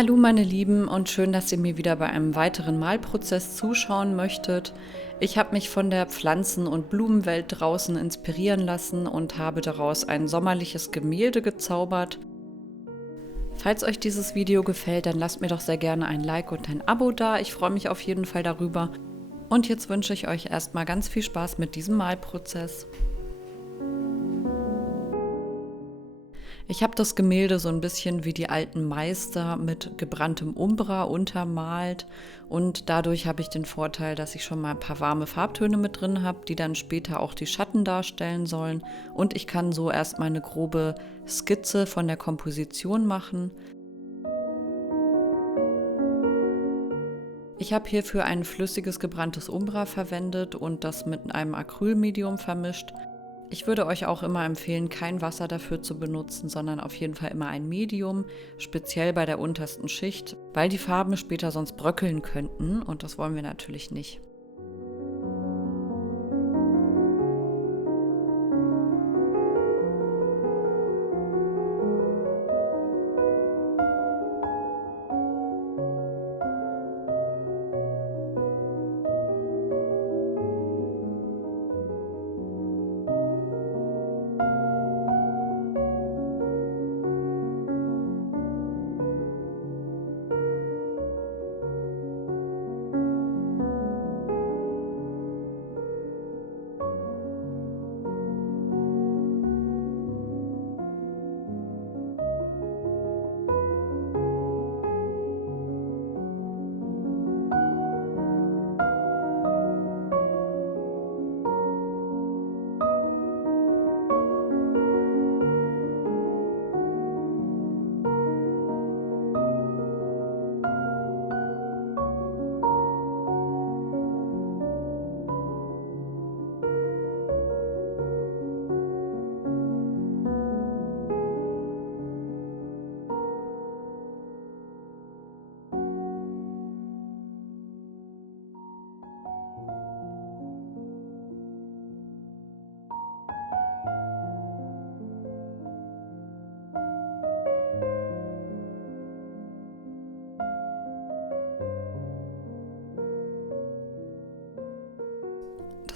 Hallo meine Lieben und schön, dass ihr mir wieder bei einem weiteren Malprozess zuschauen möchtet. Ich habe mich von der Pflanzen- und Blumenwelt draußen inspirieren lassen und habe daraus ein sommerliches Gemälde gezaubert. Falls euch dieses Video gefällt, dann lasst mir doch sehr gerne ein Like und ein Abo da. Ich freue mich auf jeden Fall darüber. Und jetzt wünsche ich euch erstmal ganz viel Spaß mit diesem Malprozess. Ich habe das Gemälde so ein bisschen wie die alten Meister mit gebranntem Umbra untermalt und dadurch habe ich den Vorteil, dass ich schon mal ein paar warme Farbtöne mit drin habe, die dann später auch die Schatten darstellen sollen, und ich kann so erst mal eine grobe Skizze von der Komposition machen. Ich habe hierfür ein flüssiges gebranntes Umbra verwendet und das mit einem Acrylmedium vermischt. Ich würde euch auch immer empfehlen, kein Wasser dafür zu benutzen, sondern auf jeden Fall immer ein Medium, speziell bei der untersten Schicht, weil die Farben später sonst bröckeln könnten und das wollen wir natürlich nicht.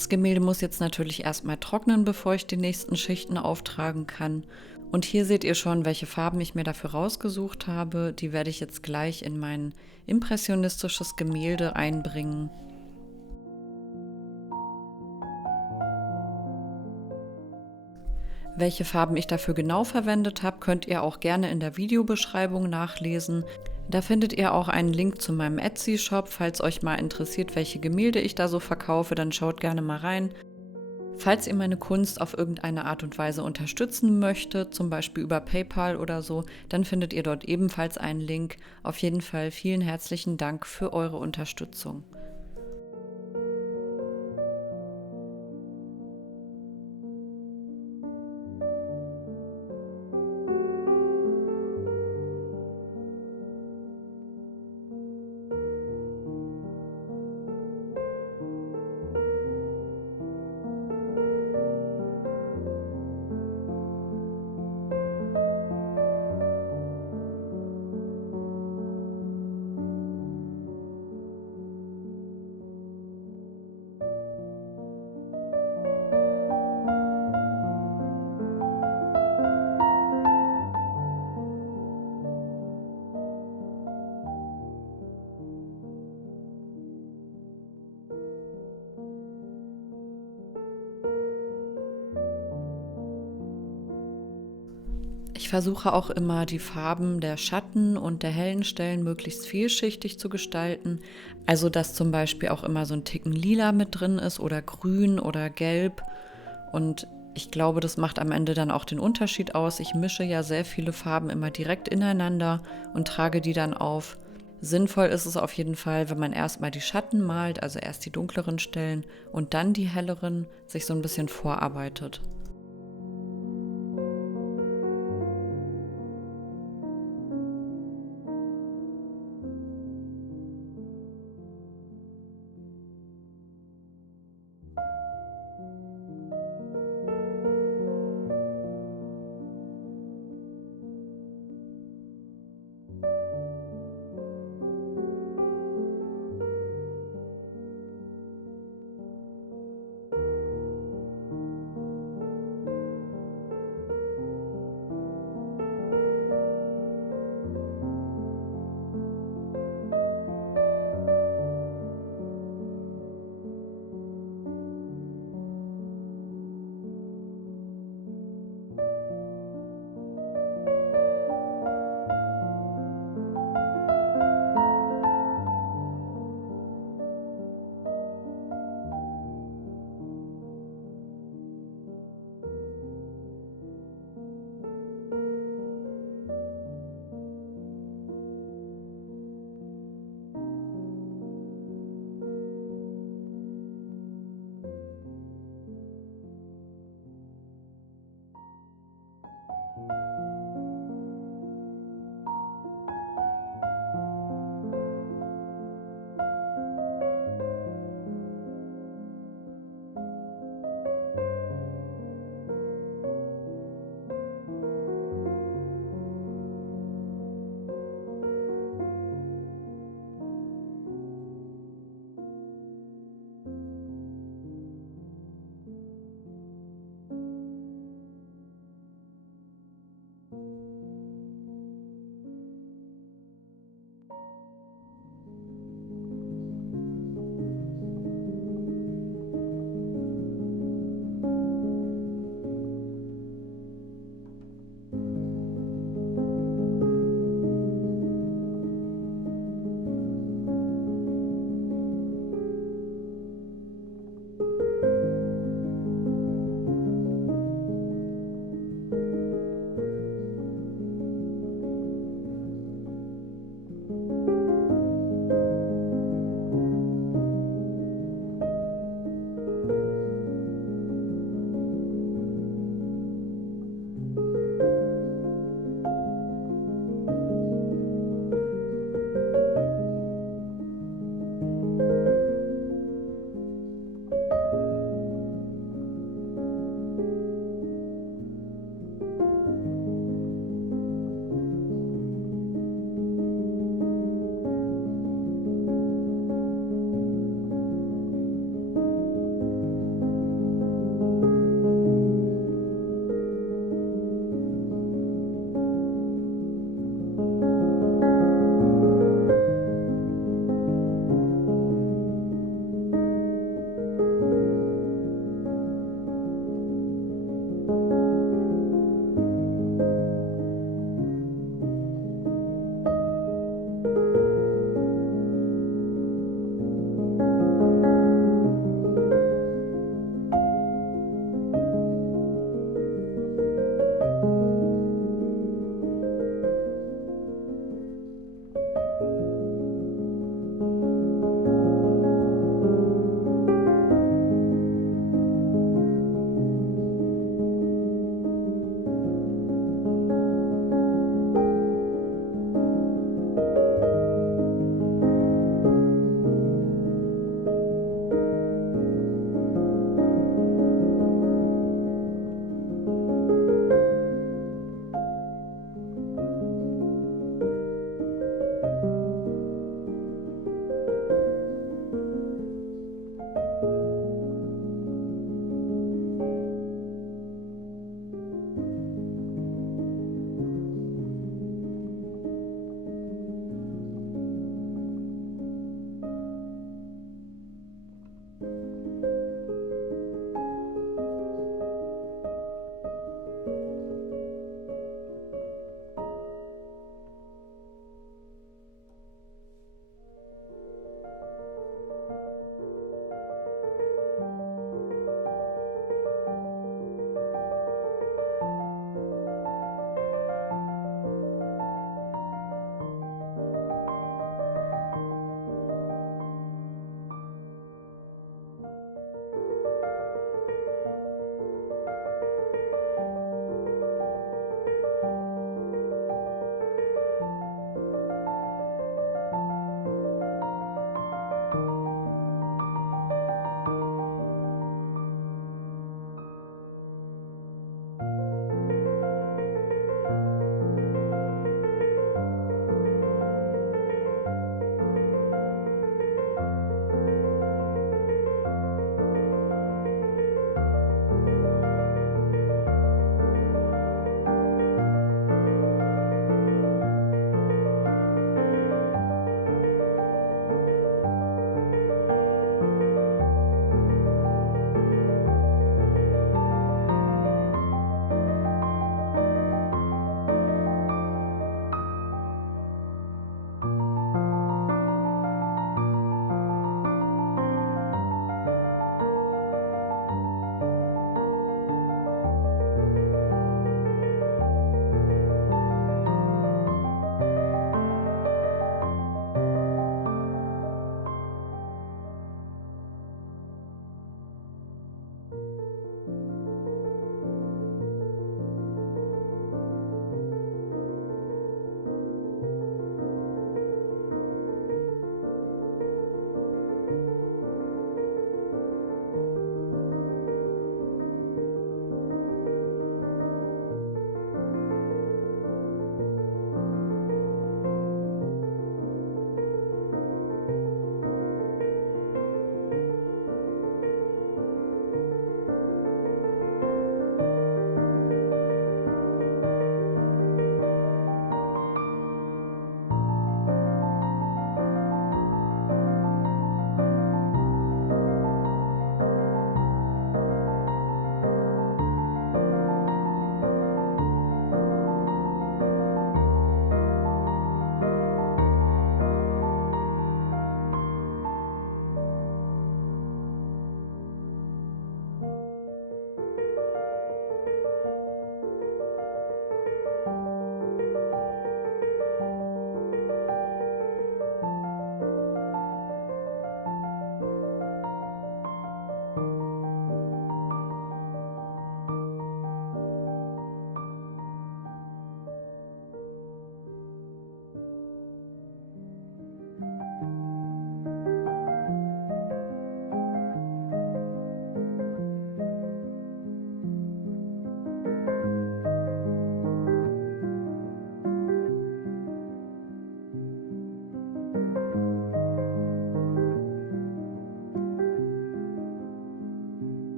Das Gemälde muss jetzt natürlich erstmal trocknen, bevor ich die nächsten Schichten auftragen kann. Und hier seht ihr schon, welche Farben ich mir dafür rausgesucht habe. Die werde ich jetzt gleich in mein impressionistisches Gemälde einbringen. Welche Farben ich dafür genau verwendet habe, könnt ihr auch gerne in der Videobeschreibung nachlesen. Da findet ihr auch einen Link zu meinem Etsy-Shop. Falls euch mal interessiert, welche Gemälde ich da so verkaufe, dann schaut gerne mal rein. Falls ihr meine Kunst auf irgendeine Art und Weise unterstützen möchtet, zum Beispiel über PayPal oder so, dann findet ihr dort ebenfalls einen Link. Auf jeden Fall vielen herzlichen Dank für eure Unterstützung. Ich versuche auch immer, die Farben der Schatten und der hellen Stellen möglichst vielschichtig zu gestalten. Also, dass zum Beispiel auch immer so ein Ticken lila mit drin ist oder grün oder gelb. Und ich glaube, das macht am Ende dann auch den Unterschied aus. Ich mische ja sehr viele Farben immer direkt ineinander und trage die dann auf. Sinnvoll ist es auf jeden Fall, wenn man erstmal die Schatten malt, also erst die dunkleren Stellen und dann die helleren, sich so ein bisschen vorarbeitet.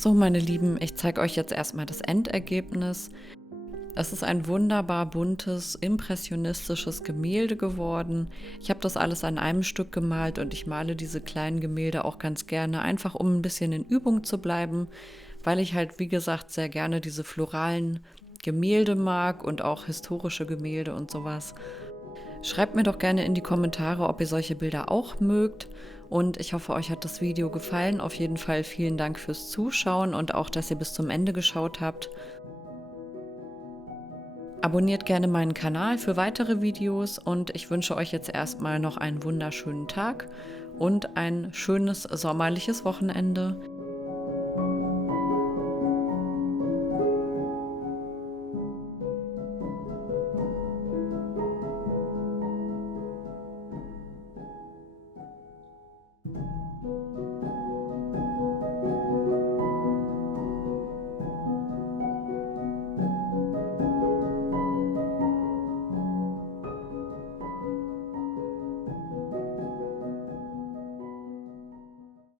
So, meine Lieben, ich zeige euch jetzt erstmal das Endergebnis. Es ist ein wunderbar buntes, impressionistisches Gemälde geworden. Ich habe das alles an einem Stück gemalt und ich male diese kleinen Gemälde auch ganz gerne, einfach um ein bisschen in Übung zu bleiben, weil ich halt, wie gesagt, sehr gerne diese floralen Gemälde mag und auch historische Gemälde und sowas. Schreibt mir doch gerne in die Kommentare, ob ihr solche Bilder auch mögt. Und ich hoffe, euch hat das Video gefallen. Auf jeden Fall vielen Dank fürs Zuschauen und auch, dass ihr bis zum Ende geschaut habt. Abonniert gerne meinen Kanal für weitere Videos und ich wünsche euch jetzt erstmal noch einen wunderschönen Tag und ein schönes sommerliches Wochenende.